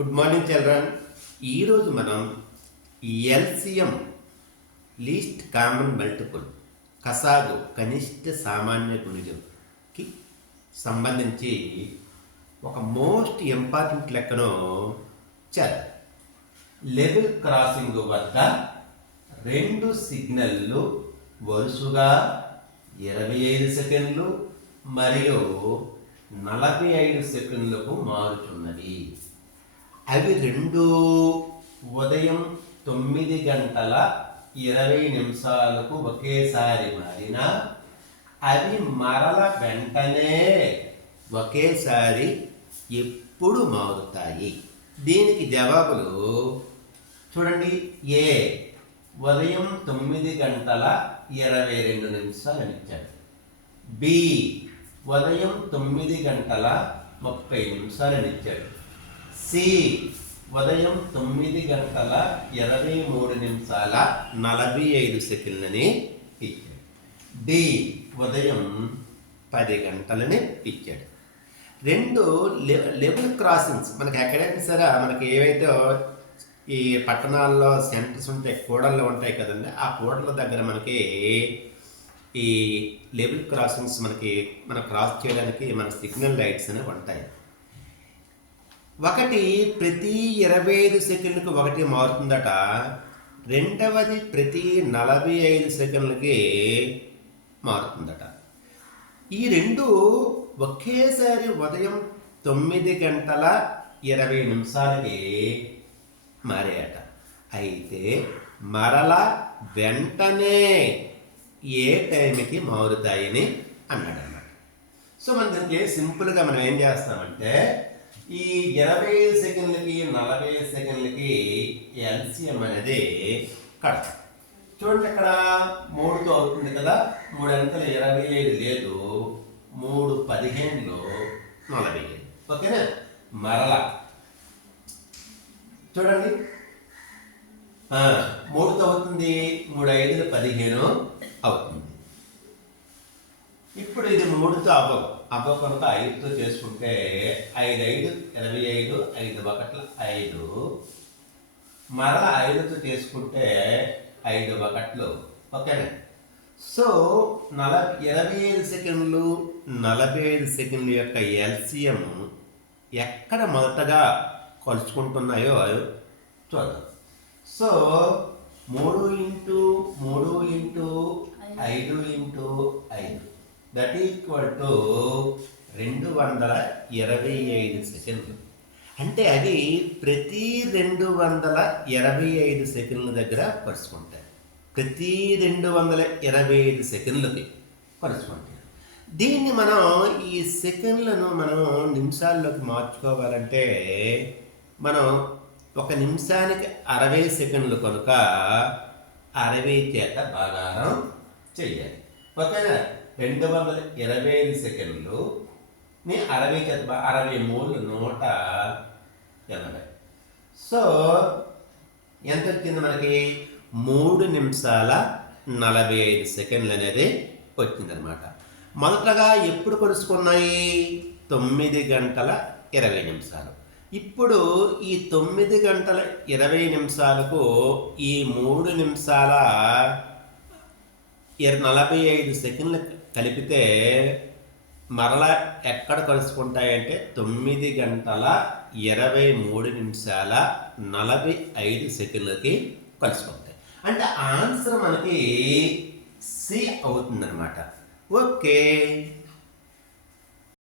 Good morning children. ఈరోజు మనం LCM least common multiple కసాగు కనిష్ట సామాన్య గుణిజంకి సంబంధించి ఒక మోస్ట్ ఇంపార్టెంట్ లెక్కను చేద్దాం. లెవెల్ క్రాసింగ్ వద్ద రెండు సిగ్నల్లు వరుసగా 25 సెకండ్లు మరియు 45 సెకండ్లకు మారుతున్నవి. అవి రెండు ఉదయం 9:20 ఒకేసారి మారినా అవి మరల వెంటనే ఒకేసారి ఎప్పుడు మారుతాయి? దీనికి జవాబులు చూడండి. ఏ ఉదయం 9:22 అని ఇచ్చాడు. బి ఉదయం 9:30 అని ఇచ్చాడు. సి ఉదయం 9:23:45 సెకండ్లని ఇచ్చాడు. డి ఉదయం 10 గంటలని ఇచ్చాడు. రెండు లెవెల్ క్రాసింగ్స్ మనకి ఎక్కడైనా సరే మనకి ఏవైతే ఈ పట్టణాల్లో సెంటర్స్ ఉంటాయి, కూడళ్ళు ఉంటాయి కదండి, ఆ కూడళ్ళ దగ్గర మనకి ఈ లెవెల్ క్రాసింగ్స్ మనం క్రాస్ చేయడానికి మన సిగ్నల్ లైట్స్ అనేవి ఉంటాయి. ఒకటి ప్రతి 25 సెకండ్లకు ఒకటి మారుతుందట. రెండవది ప్రతి 45 సెకండ్లకి మారుతుందట. ఈ రెండు ఒకేసారి ఉదయం 9:20 మారాయట. అయితే మరలా వెంటనే ఏ టైంకి మారుతాయని అన్నాడు అన్నమాట. సో మనం దానికి సింపుల్గా మనం ఏం చేస్తామంటే ఈ 25 సెకండ్లకి 40 సెకండ్లకి ఎల్సిఎం అనేది కడతాం. చూడండి, ఇక్కడ 3తో అవుతుంది కదా. 3 అంకెలు 25 లేదు, 3 15 45. ఓకేనా? మరలా చూడండి, 3తో అవుతుంది, 3 5 15 అవుతుంది. ఇప్పుడు ఇది 3తో అవ్వకుండా 5తో చేసుకుంటే 5 5 25, 5 1 5. మరలా 5తో చేసుకుంటే 5 1. ఓకేనా? సో 25 సెకండ్లు 45 సెకండ్ల యొక్క ఎల్సిఎం ఎక్కడ మొదటగా కలుసుకుంటున్నాయో చూద్దాం. సో 3 × 3 × 5 దట్ ఈక్వల్ టు 225 సెకండ్లు. అంటే అది ప్రతి 225 సెకండ్ల దగ్గర కలుసుకుంటాయి. ప్రతి 225 సెకండ్లకి కలుసుకుంటాయి. దీన్ని మనం ఈ సెకండ్లను మనం నిమిషాల్లోకి మార్చుకోవాలంటే మనం 1 నిమిషానికి 60 సెకండ్లు కనుక 60 చేత భాగారం చెయ్యాలి. ఓకేనా? 225 సెకండ్లు 60 చేత 63 180. సో ఎంత వచ్చింది మనకి? 3 నిమిషాల 45 సెకండ్లు అనేది వచ్చిందనమాట. మొదటగా ఎప్పుడు కొలుసుకున్నాయి? 9:20. ఇప్పుడు ఈ 9:20 ఈ 3 నిమిషాల 45 సెకండ్లు కలిపితే మరలా ఎక్కడ కలుసుకుంటాయంటే 9:23:45 సెకండ్లకి కలుసుకుంటాయి. అంటే ఆన్సర్ మనకి సి అవుతుందన్నమాట. ఓకే.